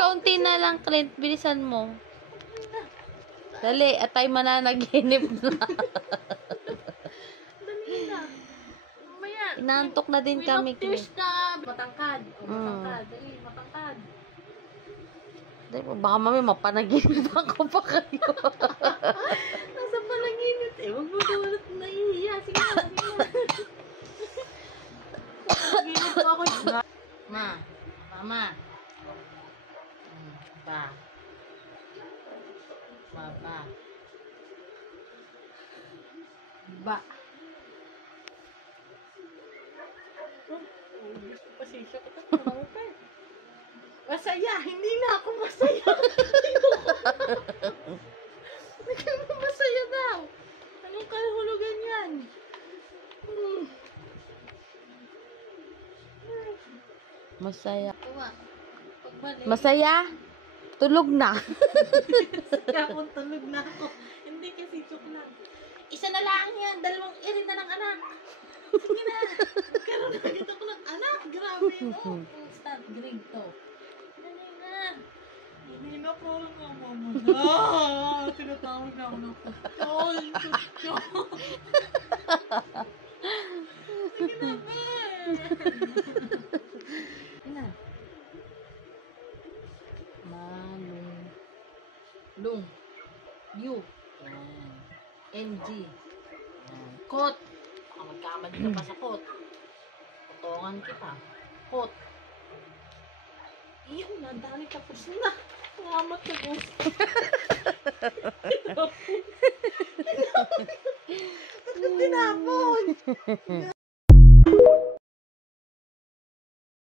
Kaunti na lang, Clint. Bilisan mo. Dali, at tayo mananaginip na. Dali na. Mamaya. Inantok na din kami, Clint. Na matangkad. Matangkad. Dali, matangkad. Dali, baka mami mapanaginip ako pa kayo. Nasa panaginip eh. Huwag mo daw naiiya. Sige na, sige na. Panaginip ko ako. Ma. Mama. Pa. Baba. Ba. Pasensya ko ito. Masaya. Hindi na ako masaya. Masaya daw. Anong kahulugan yan? Masaya. Pagbalik. Masaya? Tulog na. Kaya kung tulog na ako. Hindi kasi joke lang. Isa na lang yan. 2 iri na ng anak. Sige na. Magkaroon na agad ako ng anak. Grabe. No? Start grade to. Dali na. Hindi na po nga mama na. Tinatawag na ako ng kutsyon. Kutsyon. Sige na ba. Ina. Malung. Lung. Yu. Yan. NG. Yan. Kot. Baka magkamali ka pa sa kot. Potongan kita. Kot. Iyon na. Dali tapos na. Salamat na po. Tinapon.